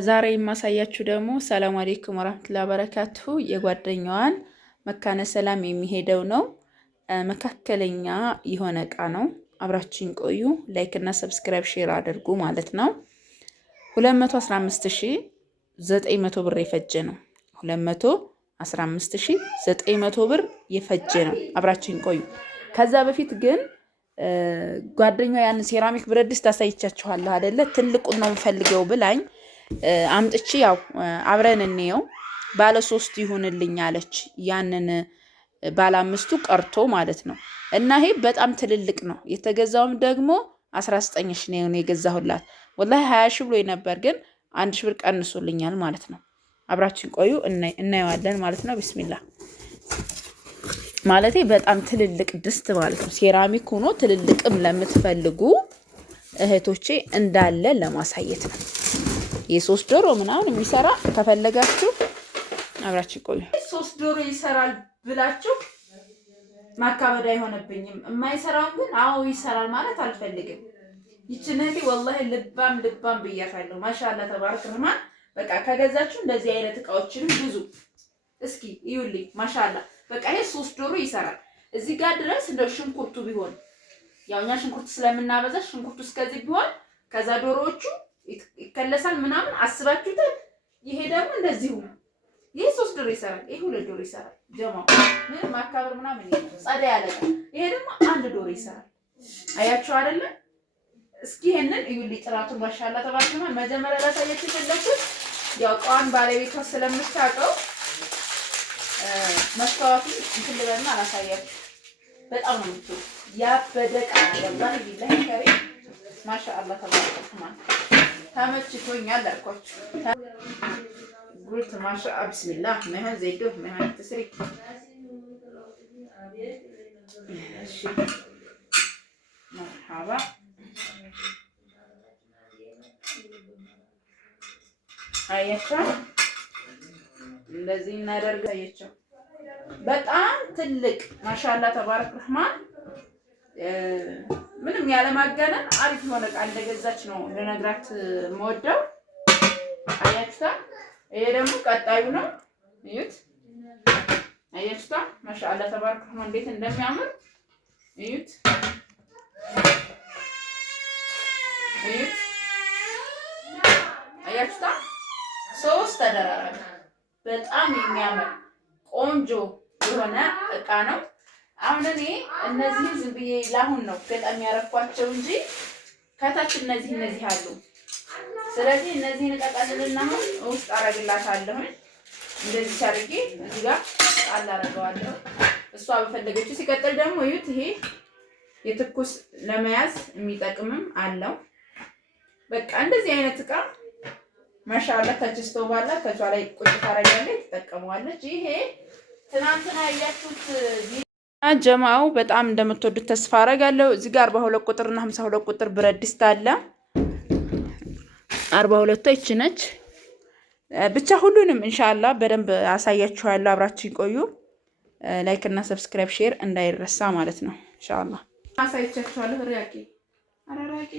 ዛሬ የማሳያችሁ ደግሞ ሰላም አለይኩም ወራህመቱላሂ ወበረካቱሁ የጓደኛዋን መካነ ሰላም የሚሄደው ነው። መካከለኛ የሆነ እቃ ነው። አብራችን ቆዩ። ላይክ እና ሰብስክራይብ ሼር አድርጉ ማለት ነው። 215900 ብር የፈጀ ነው። 215900 ብር የፈጀ ነው። አብራችን ቆዩ። ከዛ በፊት ግን ጓደኛዋ ያን ሴራሚክ ብረት ድስት አሳይቻችኋለሁ አይደለ? ትልቁን ነው የምፈልገው ብላኝ አምጥቼ ያው አብረን እንየው ባለ 3 ይሁንልኝ አለች። ያንን ባለ 5ቱ ቀርቶ ማለት ነው። እና ይሄ በጣም ትልልቅ ነው። የተገዛውም ደግሞ 19 ሺህ ነው የገዛሁላት። ወላሂ 20 ሺህ ብሎ ነበር፣ ግን 1 ሺህ ብር ቀንሶልኛል ማለት ነው። አብራችን ቆዩ እናየዋለን ማለት ነው። ቢስሚላህ ማለቴ በጣም ትልልቅ ድስት ማለት ነው። ሴራሚክ ሆኖ ትልልቅም ለምትፈልጉ እህቶቼ እንዳለ ለማሳየት ነው። የ3 ዶሮ ምናምን የሚሰራ ከፈለጋችሁ አብራችሁ ቆዩ። 3 ዶሮ ይሰራል ብላችሁ ማካበድ አይሆንብኝም። የማይሰራውን ግን አዎ ይሰራል ማለት አልፈልግም። ይችነቴ ወላሂ ልባም ብያታለሁ። ማሻአላ ተባረክ ረህማን። በቃ ከገዛችሁ እንደዚህ አይነት እቃዎችንም ብዙ እስኪ ይዩልኝ። ማሻአላ በቃ ይሄ 3 ዶሮ ይሰራል። እዚህ ጋር ድረስ እንደው ሽንኩርቱ ቢሆን ያው እኛ ሽንኩርት ስለምናበዛ ሽንኩርቱ እስከዚህ ቢሆን ከዛ ዶሮዎቹ ይከለሳል ምናምን አስባችሁታል። ይሄ ደግሞ እንደዚሁ ይሄ 3 ዶሮ ይሰራል። ይሄ 2 ዶሮ ይሰራል። ጀማው ምን ማካበር ምናምን ጸዳ ያለ። ይሄ ደግሞ 1 ዶሮ ይሰራል። አያችሁ አይደለ? እስኪ ይሄንን እዩልኝ ጥራቱን። ማሻአላ ተባረከ። መጀመሪያ ላሳያችሁ ፈለኩት ያው ቋን ባለቤቷ ስለምታውቀው መስታወቱን እንትን ልበልና አላሳያችሁ። በጣም ነው የምትወው ያበደቃ ወላሂ ቢላሂ ከሬ ማሻአላ ተባረከ። ተመችቶኛል አልኳችሁ። ጉልት ማሻአላ ቢስሚላህ ማይሆን ዘይዶ ማይሆን ተስሪ። እሺ መርሐባ አያችሁ፣ እንደዚህ እናደርጋችሁ። በጣም ትልቅ ማሻአላ ተባረክ ረህማን። ምንም ያለማጋነን አሪፍ የሆነ እቃ እንደገዛች ነው ለነግራት የምወደው። አያችሁታ። ይሄ ደግሞ ቀጣዩ ነው። እዩት። አያችሁታ። ማሻአላ ተባረክ ረህማን እንዴት እንደሚያምር እዩት። እዩት። አያችሁታ። 3 ተደራራቢ በጣም የሚያምር ቆንጆ የሆነ እቃ ነው። አሁን እኔ እነዚህ ዝም ብዬ ላሁን ነው ገጠም ያረኳቸው እንጂ ከታች እነዚህ አሉ። ስለዚህ እነዚህን እቀቀልልና አሁን ውስጥ አረግላታለሁ። እንደዚህ አድርጌ እዚህ ጋር ጣል አረገዋለሁ እሷ በፈለገችው። ሲቀጥል ደግሞ እዩት፣ ይሄ የትኩስ ለመያዝ የሚጠቅምም አለው። በቃ እንደዚህ አይነት እቃ ማሻአላ ተችስተው ባላ ከሷ ላይ ቁጭ ታረጋለች፣ ትጠቀመዋለች። ይሄ ትናንትና ያያችሁት ጀማው በጣም እንደምትወዱት ተስፋ አረጋለሁ። እዚህ ጋር 42 ቁጥር እና 52 ቁጥር ብረት ድስት አለ። 42ቷ ይቺ ነች። ብቻ ሁሉንም ኢንሻአላህ በደንብ አሳያችኋለሁ። አብራችሁ ቆዩ። ላይክ እና ሰብስክራይብ ሼር እንዳይረሳ ማለት ነው። ኢንሻአላህ አሳያችኋለሁ። ሪያቂ አራራቂ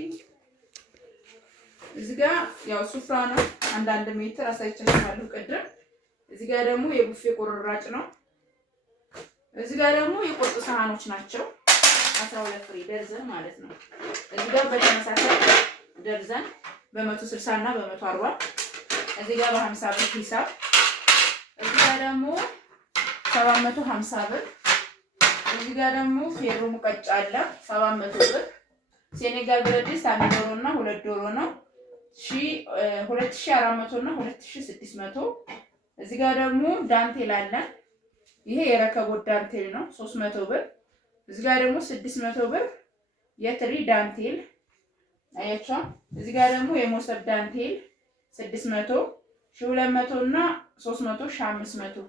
እዚህ ጋር ያው ሱፍራ ነው 1 ሜትር አሳይቻችኋለሁ ቅድም። እዚህ ጋር ደግሞ የቡፌ ቁርራጭ ነው። እዚህ ጋር ደግሞ የቁርጥ ሳህኖች ናቸው 12 ፍሬ ደርዘን ማለት ነው። እዚህ ጋር በተመሳሳይ ደርዘን በ160 እና በ140። እዚህ ጋር በ50 ብር ሂሳብ። እዚህ ጋር ደግሞ 750 ብር። እዚህ ጋር ደግሞ ፌሮ ሙቀጫ አለ 700 ብር። ሴኔጋል ብረት ድስት 1 ዶሮ እና 2 ዶሮ ነው 2400 እና 2600። እዚህ ጋር ደግሞ ዳንቴል አለ። ይሄ የረከቦት ዳንቴል ነው 300 ብር። እዚህ ጋር ደግሞ 600 ብር የትሪ ዳንቴል አያችሁ። እዚህ ጋር ደግሞ የሞሰብ ዳንቴል 600፣ 1200 እና 300፣ 500።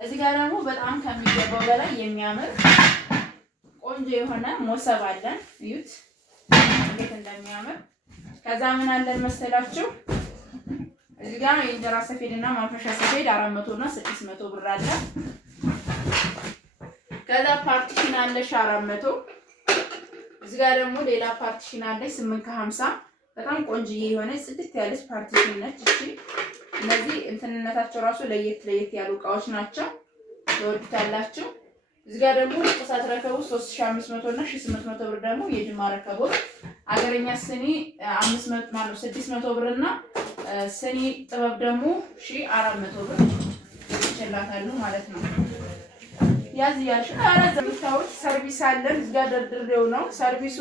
እዚህ ጋር ደግሞ በጣም ከሚገባው በላይ የሚያምር ቆንጆ የሆነ ሞሰብ አለን። እዩት እንዴት እንደሚያምር። ከዛ ምን አለን መሰላችሁ? እዚህ ጋር የእንጀራ ሰፌድና ማንፈሻ ሰፌድ 400 እና 600 ብር አለ። ከዛ ፓርቲሽን አለ 400። እዚህ ጋር ደግሞ ሌላ ፓርቲሽን አለ 8 ከ50 በጣም ቆንጅዬ የሆነ ጽድት ያለች ፓርቲሽን ነች እሺ። እነዚህ እንትንነታቸው ራሱ ለየት ያሉ እቃዎች ናቸው። ትወዱታላችሁ። እዚህ ጋር ደግሞ ጥሳት ረከቦት 3500 እና 1800 ብር ደግሞ የጅማ ረከቦት አገረኛ ስኒ 500 ማለት 600 ብር እና ስኒ ጥበብ ደግሞ 1400 ብር ይችላታሉ ማለት ነው። ያዝ ያልሽ አራዘምታውት ሰርቪስ አለን። እዚህ ጋር ደርድሬው ነው ሰርቪሱ።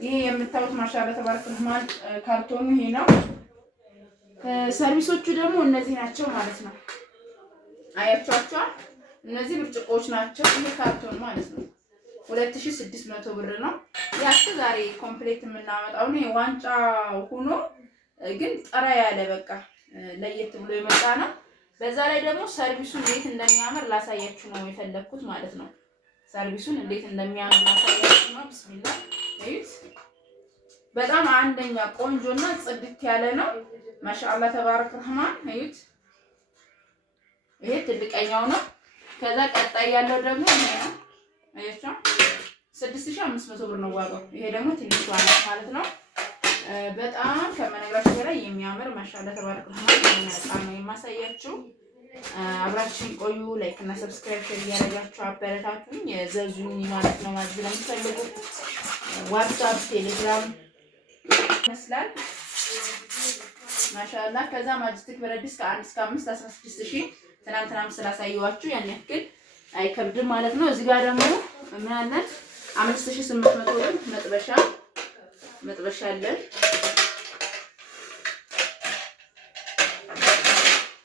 ይሄ የምታዩት ማሻአላ ተባረከ ረህማን ካርቶኑ ይሄ ነው። ሰርቪሶቹ ደግሞ እነዚህ ናቸው ማለት ነው። አያቻቸው እነዚህ ብርጭቆዎች ናቸው። ይሄ ካርቶን ማለት ነው 2600 ብር ነው። ያቺ ዛሬ ኮምፕሌት የምናመጣው ነው። ዋንጫ ሆኖ ግን ጠራ ያለ በቃ ለየት ብሎ የመጣ ነው። በዛ ላይ ደግሞ ሰርቪሱን እንዴት እንደሚያምር ላሳያችሁ ነው የፈለኩት ማለት ነው። ሰርቪሱን እንዴት እንደሚያምር ላሳያችሁ ነው። ቢስሚላህ እዩት። በጣም አንደኛ ቆንጆና ጽድት ያለ ነው። ማሻአላ ተባረከ ረህማን እዩት። ይሄ ትልቀኛው ነው። ከዛ ቀጣይ ያለው ደግሞ ይሄ ነው። አያችሁ 6500 ብር ነው ዋጋው። ይሄ ደግሞ ትንሽ ዋጋ ማለት ነው። በጣም ከመነግራችሁ በላይ የሚያምር ማሻአላ ተባረከ ረህማን ነው የማሳያችሁ። አብራችሁን ቆዩ። ላይክ እና ሰብስክራይብ ሼር እያደረጋችሁ አበረታቱኝ። የዘዙኝ ማለት ነው። ማለት ለምትፈልጉ ዋትስአፕ፣ ቴሌግራም ይመስላል ማሻአላ። ከዛ ማጅስቲክ ብረድስ ከ1 እስከ 5 16000 ትናንትናም ስላሳየኋችሁ ያን ያክል አይከብድም ማለት ነው። እዚህ ጋር ደግሞ ምን አለን 5800 ብር መጥበሻ አለን።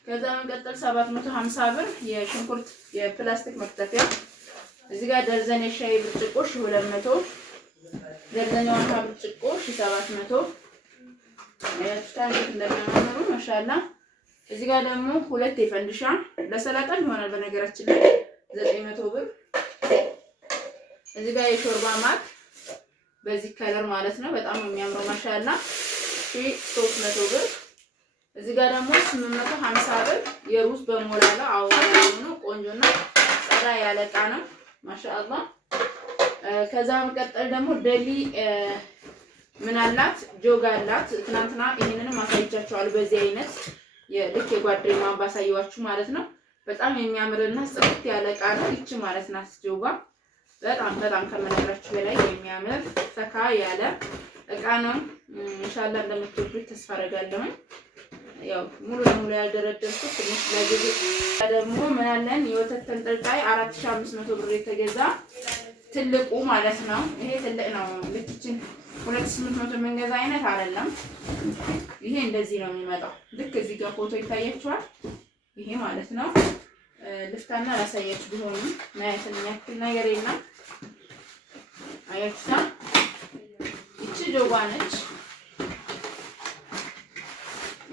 ከዛ መንቀጠል 750 ብር የሽንኩርት የፕላስቲክ መክተፊያ። እዚህ ጋር ደርዘን የሻይ ብርጭቆ 200፣ ደርዘን የውሃ ብርጭቆ 700። ያችታን እንደሚያማምሩ ማሻአላ። እዚህ ጋር ደግሞ ሁለት የፈንድሻ ለሰላጣም ይሆናል በነገራችን ላይ 900 ብር። እዚህ ጋር የሾርባ ማክ በዚህ ከለር ማለት ነው በጣም የሚያምረው ማሻአላ 300 ብር። እዚህ ጋር ደግሞ 850 ብር የሩዝ በሞላላ አዋራ ነው ቆንጆና ጸዳ ያለ እቃ ነው ማሻአላ። ከዛ መቀጠል ደግሞ ደሊ ምን አላት ጆግ አላት። ትናንትና ይሄንንም አሳይቻችኋለሁ በዚህ አይነት የልክ የጓደኛዋን ባሳየዋችሁ ማለት ነው። በጣም የሚያምርና ጽድት ያለ እቃ ነው ይቺ ማለት ናት ጆጋ። በጣም ከመነግራችሁ በላይ የሚያምር ፈካ ያለ እቃ ነው። ኢንሻአላህ እንደምትወዱት ተስፋ አደርጋለሁ። ያው ሙሉ ለሙሉ ያልደረደርኩት ትንሽ ለጊዜ ደግሞ ምን አለን የወተት ተንጠልጣይ 4500 ብር የተገዛ ትልቁ ማለት ነው። ይሄ ትልቅ ነው። ልክችን 2800 መንገዛ አይነት አይደለም። ይሄ እንደዚህ ነው የሚመጣው። ልክ እዚህ ጋር ፎቶ ይታያችኋል። ይሄ ማለት ነው። ልፍታና ላሳያችሁ ቢሆንም ማየት የሚያክል ነገር የለም። አያችሁታ እቺ ጆጓ ነች።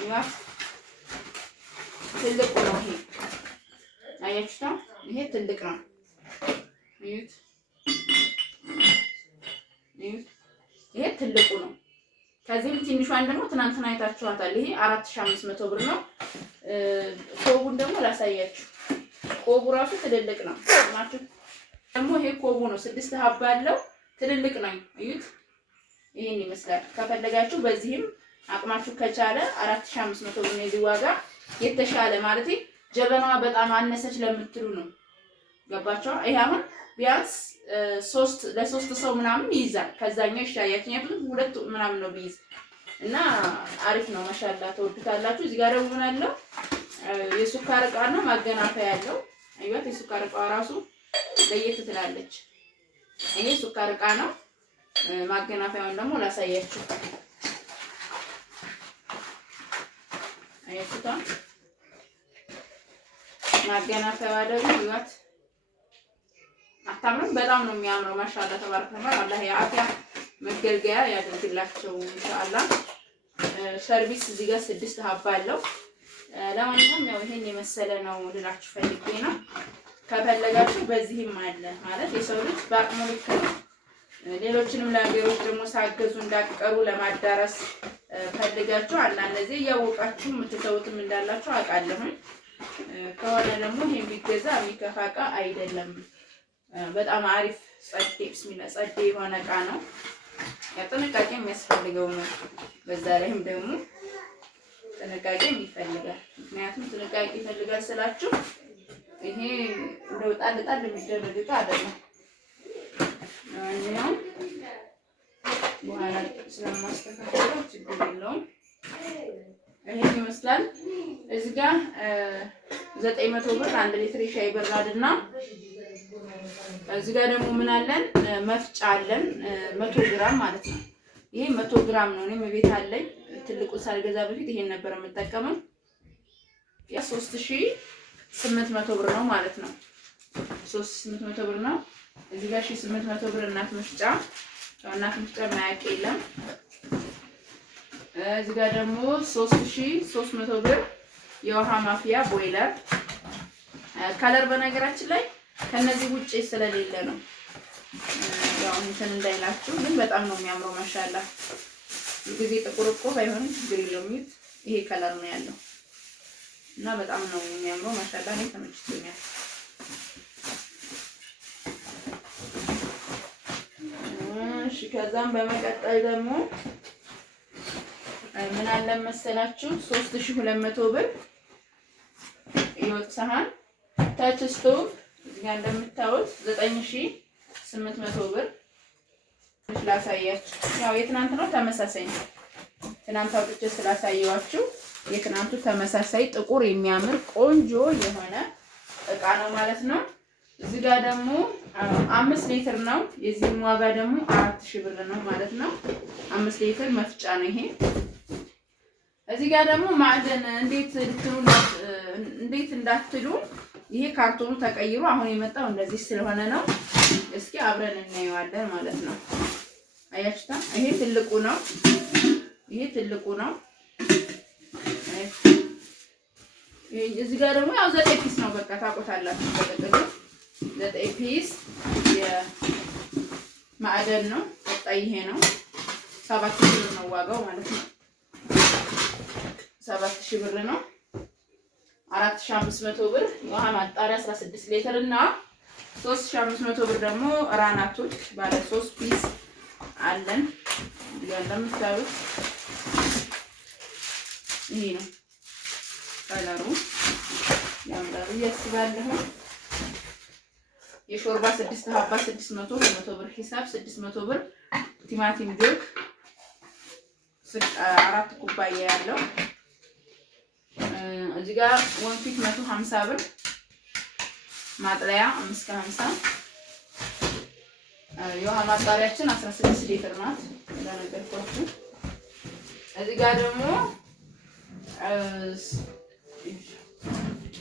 ያው ትልቁ ነው ይሄ። አያችሁታ ይሄ ትልቅ ነው። እዩት ይሄ ትልቁ ነው። ከዚህም ትንሿን ደግሞ ትናንትና አይታችኋታል። ይሄ 4500 ብር ነው። ኮቡን ደግሞ ላሳያችሁ። ኮቡ ራሱ ትልልቅ ነው። ማችሁ ደግሞ ይሄ ኮቡ ነው 6 ሀባ ያለው ትልልቅ ነው። እዩት ይሄን ይመስላል። ከፈለጋችሁ በዚህም አቅማችሁ ከቻለ 4500 ብር ነው የዚህ ዋጋ የተሻለ ማለት ጀበናዋ በጣም አነሰች ለምትሉ ነው። ገባችሁ? ይሄ አሁን ቢያንስ ለሶስት ሰው ምናምን ይይዛል። ከዛኛው ይሻያችኛቱ ሁለት ምናምን ነው ቢይዝ እና አሪፍ ነው ማሻአላ ተወዱታላችሁ። እዚህ ጋር ደግሞ ምን አለው የሱካር እቃ ነው ማገናፈያ ያለው። አይዋት የሱካር እቃ ራሱ ለየት ትላለች። ይሄ ሱካር እቃ ነው። ማገናፈያውን ደግሞ ላሳያችሁ። አይቷ ማገናፈያዋ ደግሞ ይዋት አታምርም? በጣም ነው የሚያምረው ማሻአላ ተባረከ። አላህ ያአፊያ መገልገያ ያደርግላቸው ኢንሻአላህ። ሰርቪስ እዚህ ጋር 6 ሀባ አለው። ለማንኛውም ያው ይሄን የመሰለ ነው ልላችሁ ፈልጌ ነው። ከፈለጋችሁ በዚህም አለ ማለት የሰው ልጅ በአቅሙ ልክ ነው። ሌሎችንም ነገሮች ደግሞ ሳገዙ እንዳቀሩ ለማዳረስ ፈልጋችሁ አንዳንዴ እያወቃችሁ የምትተውትም እንዳላችሁ አውቃለሁ። ከሆነ ደግሞ ይሄን ቢገዛ የሚከፋ እቃ አይደለም። በጣም አሪፍ ጸዴ ቢስሚላ ጸዴ የሆነ እቃ ነው። ጥንቃቄ የሚያስፈልገው ነው። በዛ ላይም ደግሞ ጥንቃቄ ይፈልጋል። ምክንያቱም ጥንቃቄ ይፈልጋል ስላችሁ ይሄ እንደው ጣል ጣል የሚደረግ ዕቃ አይደለም። ያው በኋላ ስለማስተካከለው ችግር የለውም። ይሄን ይመስላል። እዚህ ጋር 900 ብር 1 ሊትር ሻይ በራድና እዚህ ጋር ደግሞ ምን አለን? መፍጫ አለን 100 ግራም ማለት ነው። ይሄ 100 ግራም ነው። እኔም ቤት አለኝ። ትልቁን ሳልገዛ በፊት ይሄን ነበር የምጠቀመው። ያ 3800 ብር ነው ማለት ነው። 3800 ብር ነው። እዚህ ጋር 1800 ብር እናት መፍጫ። እናት መፍጫ ማያውቅ የለም። እዚህ ጋር ደግሞ 3300 ብር የውሃ ማፍያ ቦይለር። ከለር በነገራችን ላይ ከነዚህ ውጪ ስለሌለ ነው። ያው እንትን እንዳይላችሁ ግን በጣም ነው የሚያምረው። ማሻአላ ጊዜ ጥቁር እኮ ባይሆንም ችግር የለውም። ይሄ ከለር ነው ያለው እና በጣም ነው የሚያምረው። ማሻአላ እኔ ተመችቶኛል። እሺ ከዛም በመቀጠል ደግሞ ምን አለ መሰላችሁ 3200 ብር የወጥ ሰሃን ታች ስቶቭ እዚህ ጋር እንደምታዩት 9800 ብር ላሳያችሁ። ያው የትናንት ነው ተመሳሳይ ነው። ትናንት አውጥቼ ስላሳየዋችሁ የትናንቱ ተመሳሳይ ጥቁር የሚያምር ቆንጆ የሆነ እቃ ነው ማለት ነው። እዚህ ጋር ደግሞ 5 ሊትር ነው። የዚህም ዋጋ ደግሞ 4000 ብር ነው ማለት ነው። 5 ሊትር መፍጫ ነው ይሄ። እዚህ ጋር ደግሞ ማዕደን እንዴት እንዳትሉ ይሄ ካርቶኑ ተቀይሮ አሁን የመጣው እንደዚህ ስለሆነ ነው። እስኪ አብረን እናየዋለን ማለት ነው። አያችሁታ? ይሄ ትልቁ ነው። ይሄ ትልቁ ነው። እዚህ ጋር ደግሞ ያው 9 ፒስ ነው። በቃ ታቆታላችሁ። በጥቅሉ 9 ፒስ የማዕደን ነው። ቀጣይ ይሄ ነው 7000 ብር ነው ዋጋው ማለት ነው። 7000 ብር ነው። 4500 ብር ውሃ ማጣሪያ 16 ሊትር እና 3500 ብር ደግሞ ራናቶች ባለ 3 ፒስ አለን። እንደምታዩት ይሄ ነው ከለሩ ያምራል ያስባለሁ። የሾርባ 6 ሀባ 600 100 ብር ሂሳብ 600 ብር ቲማቲም ጆክ 4 ኩባያ ያለው እዚህ ጋር ወንፊት 150 ብር ማጥለያ 550 የውሃ ማጣሪያችን 16 ሊትር ናት እንደነገርኳችሁ። እዚህ ጋር ደግሞ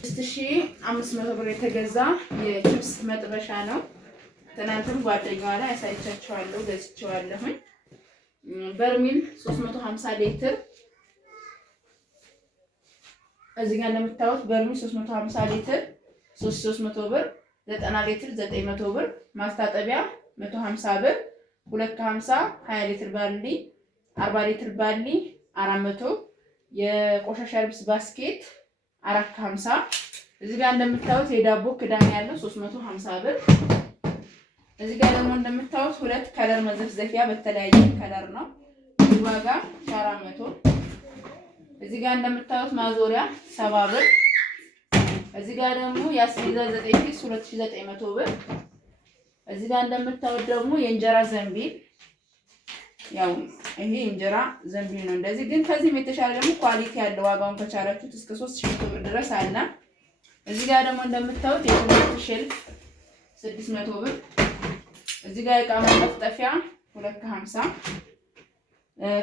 6500 ብር የተገዛ የቺፕስ መጥበሻ ነው። ትናንትም ጓደኛዋ ላይ አሳይቻችኋለሁ፣ ገዝቼዋለሁኝ። በርሚል 350 ሊትር እዚህ ጋር እንደምታዩት በርሚል 350 ሊትር 300 ብር 90 ሊትር 900 ብር ማስታጠቢያ 150 ብር 250 20 ሊትር ባሊ 40 ሊትር ባሊ 400 የቆሻሻ ልብስ ባስኬት 450 እዚህ ጋር እንደምታዩት የዳቦ ክዳን ያለው 350 ብር እዚህ ጋር ደግሞ እንደምታዩት ሁለት ከለር መዘፍዘፊያ በተለያየ ከለር ነው ዋጋ 400 እዚህ ጋር እንደምታዩት ማዞሪያ 70 ብር እዚህ ጋር ደግሞ ያስይዛ 9 ፒስ 2900 ብር እዚህ ጋር እንደምታዩት ደግሞ የእንጀራ ዘንቢል ያው ይሄ እንጀራ ዘንቢል ነው። እንደዚህ ግን ከዚህም የተሻለ ደግሞ ኳሊቲ ያለው ዋጋውን ከቻላችሁት እስከ 3000 ብር ድረስ አለ። እዚህ ጋር ደግሞ እንደምታዩት የትምህርት ሼልፍ 600 ብር እዚህ ጋር የዕቃ መጠፍጠፊያ 250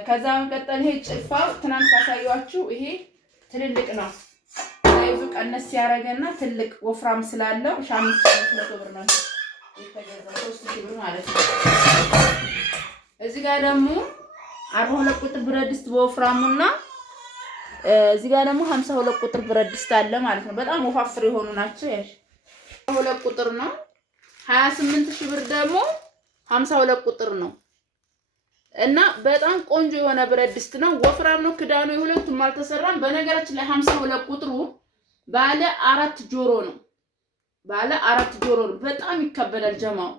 ከዛ መቀጠል ይሄ ጭልፋው ትናንት ካሳየኋችሁ ይሄ ትልልቅ ነው። ሳይዙ ቀነስ ያደረገና ትልቅ ወፍራም ስላለው 500 ብር ነው የተገዛው 3000 ብር ማለት ነው። እዚህ ጋር ደግሞ 42 ቁጥር ብረት ድስት በወፍራሙና እዚህ ጋር ደግሞ 52 ቁጥር ብረት ድስት አለ ማለት ነው። በጣም ወፋፍር የሆኑ ናቸው። ያሽ 52 ቁጥር ነው። 28000 ብር ደግሞ 52 ቁጥር ነው እና በጣም ቆንጆ የሆነ ብረት ድስት ነው። ወፍራም ነው። ክዳኑ የሁለቱም አልተሰራም። በነገራችን ላይ 52 ቁጥሩ ባለ 4 ጆሮ ነው። ባለ 4 ጆሮ ነው። በጣም ይከበዳል ጀማው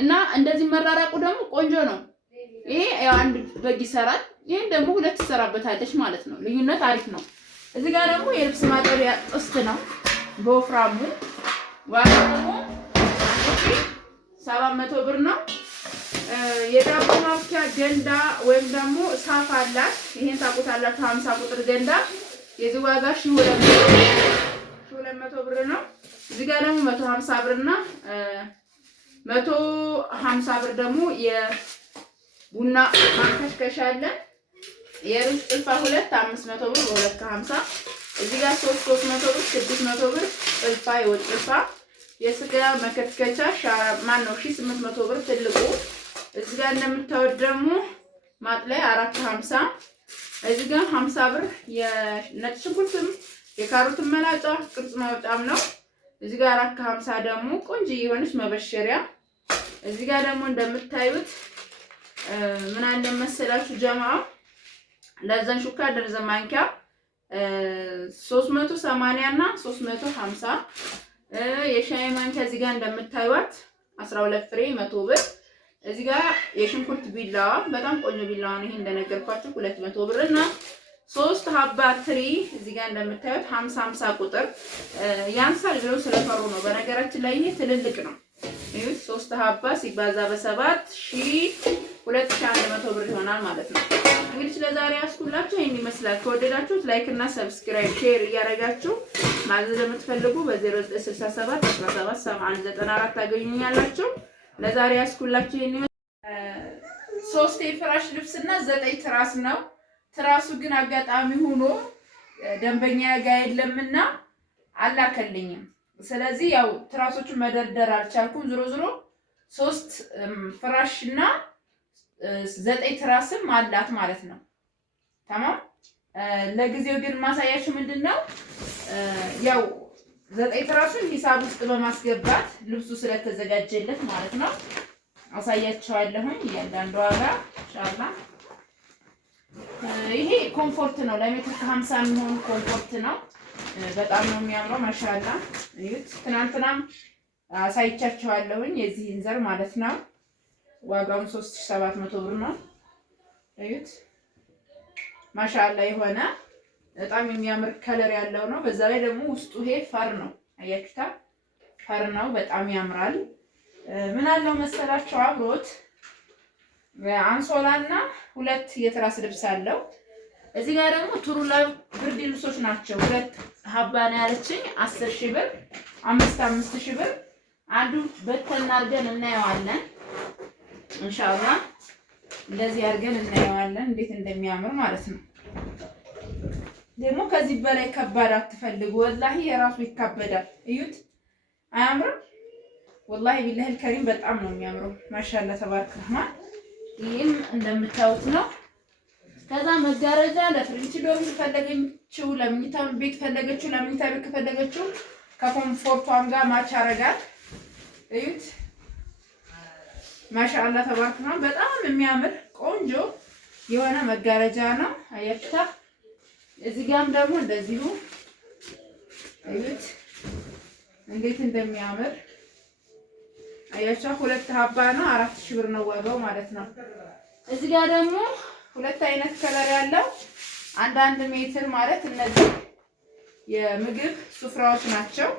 እና እንደዚህ መራራቁ ደግሞ ቆንጆ ነው። ይሄ ያው አንድ በግ ይሰራል። ይሄን ደግሞ ሁለት ትሰራበታለች ማለት ነው። ልዩነት አሪፍ ነው። እዚህ ጋር ደግሞ የልብስ ማጠቢያ ጥስት ነው በወፍራሙ ዋጋው ደግሞ 700 ብር ነው። የዳቦ ማብኪያ ገንዳ ወይም ደግሞ ሳፋ አላት። ይሄን ታውቁታላችሁ። 50 ቁጥር ገንዳ የዚህ ዋጋ 1200 ብር ነው። እዚህ ጋር ደግሞ 150 ብር እና 150 ብር ደግሞ የቡና ማንከሽከሻ አለ። የሩዝ ጭልፋ 500 ብር በ2 ከ50። እዚህ ጋር 300 ብር 600 ብር ጭልፋ የወጥ ጭልፋ። የስጋ መከትከቻ ማን ነው 1800 ብር ትልቁ። እዚህ ጋር እንደምታዩት ደግሞ ማጥለያ 450። እዚህ ጋር 50 ብር የነጭ ሽንኩርትም የካሮትም መላጫ ቅርጽ ማውጣም ነው። እዚህ ጋር 450 ደግሞ ቆንጆ የሆነች መበሸሪያ። እዚህ ጋር ደግሞ እንደምታዩት ምን አለ መሰላችሁ ጀማዓ ለዘን ሹካ ደርዘን ማንኪያ 380 እና 350። የሻይ ማንኪያ እዚህ ጋር እንደምታዩት 12 ፍሬ 100 ብር። እዚህ ጋር የሽንኩርት ቢላዋ በጣም ቆንጆ ቢላዋ ነው። ይሄ እንደነገርኳችሁ 200 ብር እና 3 ሀባ ትሪ እዚህ ጋር እንደምታዩት 50 ቁጥር ያንሳል ብለው ስለፈሩ ነው። በነገራችን ላይ ይሄ ትልልቅ ነው። ይሄ 3 ሀባ ሲባዛ በ7 2100 ብር ይሆናል ማለት ነው። እንግዲህ ለዛሬ ያስኩላችሁ ይሄን ይመስላል። ከወደዳችሁት ላይክ እና ሰብስክራይብ ሼር እያደረጋችሁ ማዘዝ ለምትፈልጉ በ0967 177194 ታገኙኛላችሁ። ለዛሬ ያስኩላችሁ ይሄን 3 የፍራሽ ልብስና 9 ትራስ ነው። ትራሱ ግን አጋጣሚ ሆኖ ደንበኛ ጋር የለምና አላከልኝም። ስለዚህ ያው ትራሶቹን መደርደር አልቻልኩም። ዞሮ 3 ፍራሽና 9 ትራስም አላት ማለት ነው። ተማም ለጊዜው ግን ማሳያችሁ ምንድነው ያው 9 ትራሱን ሂሳብ ውስጥ በማስገባት ልብሱ ስለተዘጋጀለት ማለት ነው አሳያችኋለሁ። እያንዳንዱ ዋጋ ኢንሻአላህ። ይሄ ኮምፎርት ነው። ለሜትር ከ50 የሚሆን ኮምፎርት ነው። በጣም ነው የሚያምረው። ማሻአላ እዩት። ትናንትናም አሳይቻችኋለሁኝ የዚህን ዘር ማለት ነው። ዋጋውም 3700 ብር ነው። እዩት። ማሻአላ የሆነ በጣም የሚያምር ከለር ያለው ነው። በዛ ላይ ደግሞ ውስጡ ይሄ ፈር ነው። አያችሁታ? ፈር ነው። በጣም ያምራል። ምን አለው መሰላችሁ አብሮት አንሶላና 2 የትራስ ልብስ አለው። እዚህ ጋር ደግሞ ቱሩላ ብርድ ልብሶች ናቸው። 2 ሀባ ነው ያለችኝ 10000 ብር 5000 ብር። አንዱ በተና አድርገን እናየዋለን ኢንሻአላህ። እንደዚህ አድርገን እናየዋለን እንዴት እንደሚያምር ማለት ነው። ደግሞ ከዚህ በላይ ከባድ አትፈልጉ። ወላሂ የራሱ ይካበዳል። እዩት። አያምርም? ወላሂ ቢላሂል ከሪም በጣም ነው የሚያምረው። ማሻአላ ተባረክ ረህማን። ይሄም እንደምታዩት ነው። ከዛ መጋረጃ ለፍሬንች ዶር ፈለገችው፣ ለምኝታ ቤት ፈለገችው፣ ለምኝታ ቤት ከፈለገችው ከኮምፎርቷም ጋር ማች አረጋት። እዩት። ማሻአላ ተባረክ ረህማን። በጣም የሚያምር ቆንጆ የሆነ መጋረጃ ነው። አያችሁታ? እዚህ ጋርም ደግሞ እንደዚሁ እዩት እንዴት እንደሚያምር አያችሁ። 2 ሀባ ነው 4000 ብር ነው ዋጋው ማለት ነው። እዚህ ጋር ደግሞ 2 አይነት ከለር ያለው 1 ሜትር ማለት እነዚህ የምግብ ሱፍራዎች ናቸው።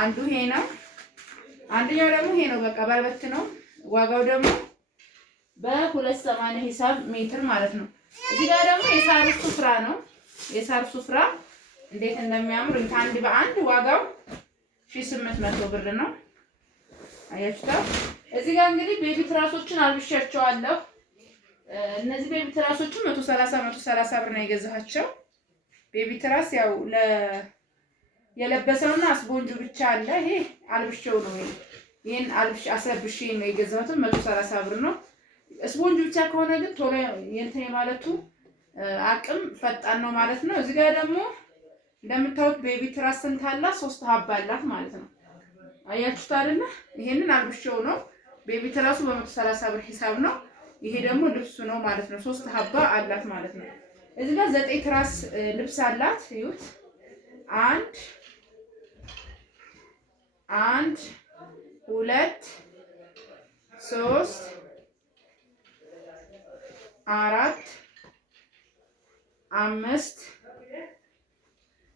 አንዱ ይሄ ነው፣ አንደኛው ደግሞ ይሄ ነው። በቃ ባልበት ነው። ዋጋው ደግሞ በ280 ሂሳብ ሜትር ማለት ነው። እዚህ ጋር ደግሞ የሳር ሱፍራ ነው። የሳር ሱፍራ እንዴት እንደሚያምር አንድ በአንድ ዋጋው 1800 ብር ነው። አያችሁታ? እዚህ ጋር እንግዲህ ቤቢ ትራሶችን አልብሻቸዋለሁ። እነዚህ ቤቢ ትራሶችን 130 ብር ነው የገዛኋቸው። ቤቢ ትራስ ያው የለበሰውና አስቦንጁ ብቻ አለ። ይሄ አልብሼው ነው። ይሄን አሰብሼ ነው የገዛሁት። 130 ብር ነው። ስፖንጅ ብቻ ከሆነ ግን ቶሎ የእንትን የማለቱ አቅም ፈጣን ነው ማለት ነው። እዚህ ጋር ደግሞ እንደምታዩት ቤቢ ትራስ ስንት አላት? 3 ሀባ አላት ማለት ነው። አያችሁት አይደለ? ይሄንን አልብሼው ነው። ቤቢ ትራሱ በ130 ብር ሂሳብ ነው። ይሄ ደግሞ ልብሱ ነው ማለት ነው። 3 ሀባ አላት ማለት ነው። እዚህ ጋር 9 ትራስ ልብስ አላት። እዩት። አንድ 2 3 4 5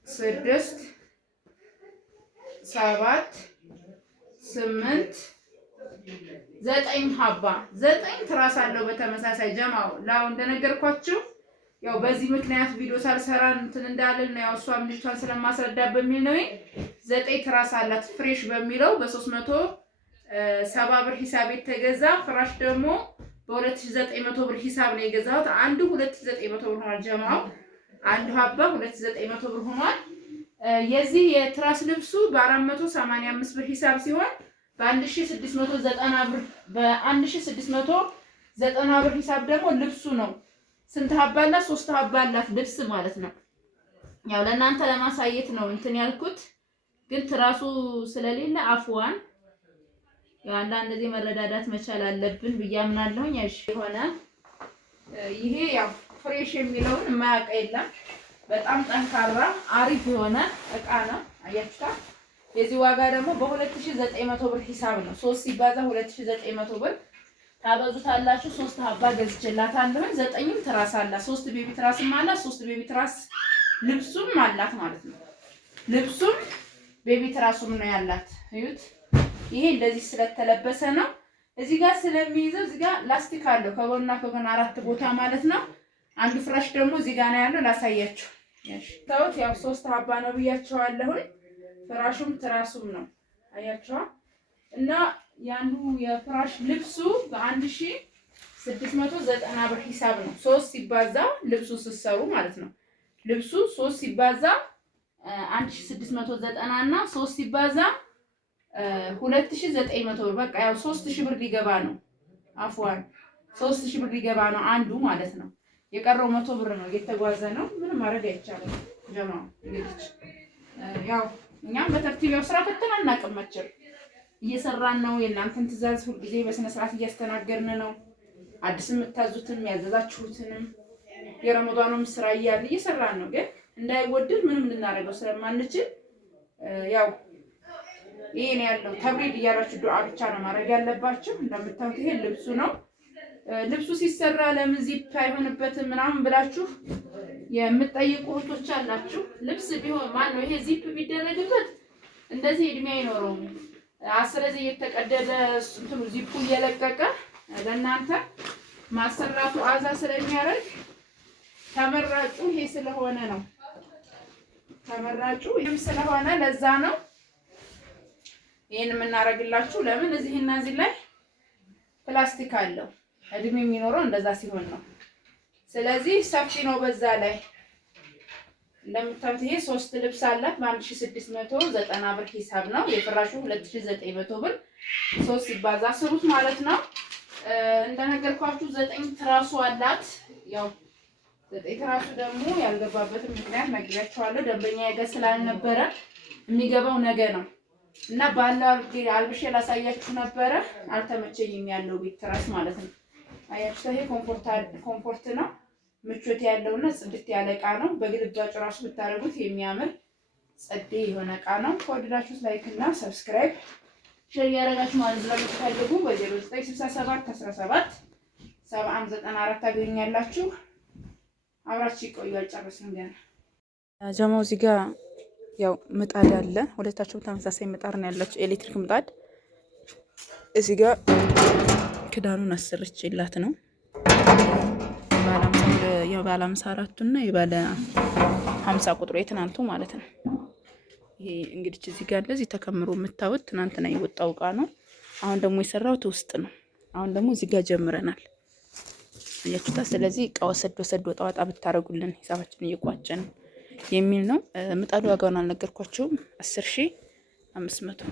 6 7 8 9 ሀባ 9 ትራስ አለው። በተመሳሳይ ጀማው ላው እንደነገርኳችሁ ያው በዚህ ምክንያት ቪዲዮ ሳልሰራ እንትን እንዳልል ነው። ያው እሷም ልጅቷን ስለማስረዳ በሚል ነው። 9 ትራስ አላት ፍሬሽ በሚለው በ370 ብር ሂሳብ የተገዛ ፍራሽ ደግሞ በ2900 ብር ሂሳብ ነው የገዛሁት። አንዱ 2900 ብር ሆኗል ጀማው። አንዱ ሀባ 2900 ብር ሆኗል። የዚህ የትራስ ልብሱ በ485 ብር ሂሳብ ሲሆን በ1690 ብር ሂሳብ ደግሞ ልብሱ ነው። ስንት ሀባ አላት? 3 ሀባ አላት ልብስ ማለት ነው። ያው ለእናንተ ለማሳየት ነው እንትን ያልኩት፣ ግን ትራሱ ስለሌለ አፍዋን ያው አንዳንድ ጊዜ መረዳዳት መቻል አለብን ብዬ አምናለሁኝ። እሺ የሆነ ይሄ ያው ፍሬሽ የሚለውን የማያውቅ የለም። በጣም ጠንካራ አሪፍ የሆነ እቃ ነው። አያችሁታ። የዚህ ዋጋ ደግሞ በ2900 ብር ሂሳብ ነው። 3 ሲባዛ 2900 ብር ታበዙታላችሁ። 3 ሀባ ገዝቼላታለሁ። 9ም ትራስ አላት። 3 ቤቢ ትራስም አላት። 3 ቤቢ ትራስ ልብሱም አላት ማለት ነው። ልብሱም ቤቢ ትራሱም ነው ያላት። እዩት። ይሄ እንደዚህ ስለተለበሰ ነው። እዚህ ጋር ስለሚይዘው እዚህ ጋር ላስቲክ አለው ከጎንና ከጎን 4 ቦታ ማለት ነው። አንዱ ፍራሽ ደግሞ እዚህ ጋር ነው ያለው። ላሳያችሁ። እሺ ታውት ያው 3 ሀባ ነው ብያቸዋለሁ። ፍራሹም ትራሱም ነው አያችኋ። እና ያንዱ የፍራሽ ልብሱ በ1690 ብር ሂሳብ ነው። 3 ሲባዛ ልብሱ ሲሰሩ ማለት ነው። ልብሱ 3 ሲባዛ 1690 እና 3 ሲባዛ 2900 ብር በቃ ያው 3000 ብር ሊገባ ነው። አፍዋን 3000 ብር ሊገባ ነው አንዱ ማለት ነው። የቀረው 100 ብር ነው እየተጓዘ ነው። ምንም ማድረግ አይቻልም ጀማው። እንግዲህ ያው እኛም በተርቲቢያው ስራ ፈተና እናቀመጭር እየሰራን ነው። የእናንተን ትዕዛዝ ሁልጊዜ በስነ ስርዓት እያስተናገርን ነው። አዲስ የምታዙትም ያዘዛችሁትንም የረመዳኑም ስራ እየሰራን ነው። ግን እንዳይወድል ምንም ልናደርገው ስለማንችል ያው ይሄ ነው ያለው። ተብሪድ እያላችሁ ዱዓ ብቻ ነው ማድረግ ያለባችሁ። እንደምታውቁት ይሄ ልብሱ ነው። ልብሱ ሲሰራ ለምን ዚፕ አይሆንበትም ምናምን ብላችሁ የምትጠይቁ እህቶች አላችሁ። ልብስ ቢሆን ማነው ይሄ ዚፕ ቢደረግበት እንደዚህ እድሜ አይኖረውም። አስረዚህ እየተቀደደ እንትኑ ዚፑ እየለቀቀ ለእናንተ ማሰራቱ አዛ ስለሚያደርግ ተመራጩ ይሄ ስለሆነ ነው። ተመራጩ ይሄም ስለሆነ ለዛ ነው ይሄን የምናደርግላችሁ። ለምን እዚህና እዚህ ላይ ፕላስቲክ አለው። እድሜ የሚኖረው እንደዛ ሲሆን ነው። ስለዚህ ሰፊ ነው። በዛ ላይ እንደምታዩት ይሄ 3 ልብስ አላት በ1690 ብር ሂሳብ ነው። የፍራሹ 2900 ብር 3 ሲባዛ ስሩት ማለት ነው። እንደነገርኳችሁ 9 ትራሱ አላት። ያው 9 ትራሱ ደግሞ ያልገባበትን ምክንያት ነግሬያችኋለሁ። ደንበኛ ያገ ስላልነበረ የሚገባው ነገ ነው እና ባለው አልብሼ ላሳያችሁ ነበረ። አልተመቸኝም ያለው ቤት ትራስ ማለት ነው። አያችሁ ይሄ ኮምፎርት ነው። ምቾት ያለውና ጽድት ያለ እቃ ነው። በግልባጩ ራሱ ብታረጉት የሚያምር ጽድ የሆነ እቃ ነው። ከወደዳችሁት ላይክ እና ሰብስክራይብ ሼር ያደረጋችሁ ማለት ስለምትፈልጉ በ0967 17 7194 ታገኛላችሁ። አብራችሁ ቆዩ። አልጨረስንም ገና ጀማው። እዚህ ጋር ያው ምጣድ አለ። ሁለታችሁም ተመሳሳይ ምጣድ ነው ያላችሁ፣ ኤሌክትሪክ ምጣድ። እዚህ ጋር ክዳኑን አሰርቼላት ነው የባለ 54 እና የባለ 50 ቁጥሩ የትናንቱ ማለት ነው። ይሄ እንግዲህ እዚህ ጋር ለዚህ ተከምሮ የምታዩት ትናንትና የወጣው እቃ ነው። አሁን ደግሞ የሰራሁት ውስጥ ነው። አሁን ደግሞ እዚህ ጋር ጀምረናል። አያችሁታ። ስለዚህ እቃ ወሰድ ወጣ ብታረጉልን ሂሳባችንን እየቋጨን የሚል ነው። ምጣዱ ዋጋውን አልነገርኳቸውም። 10500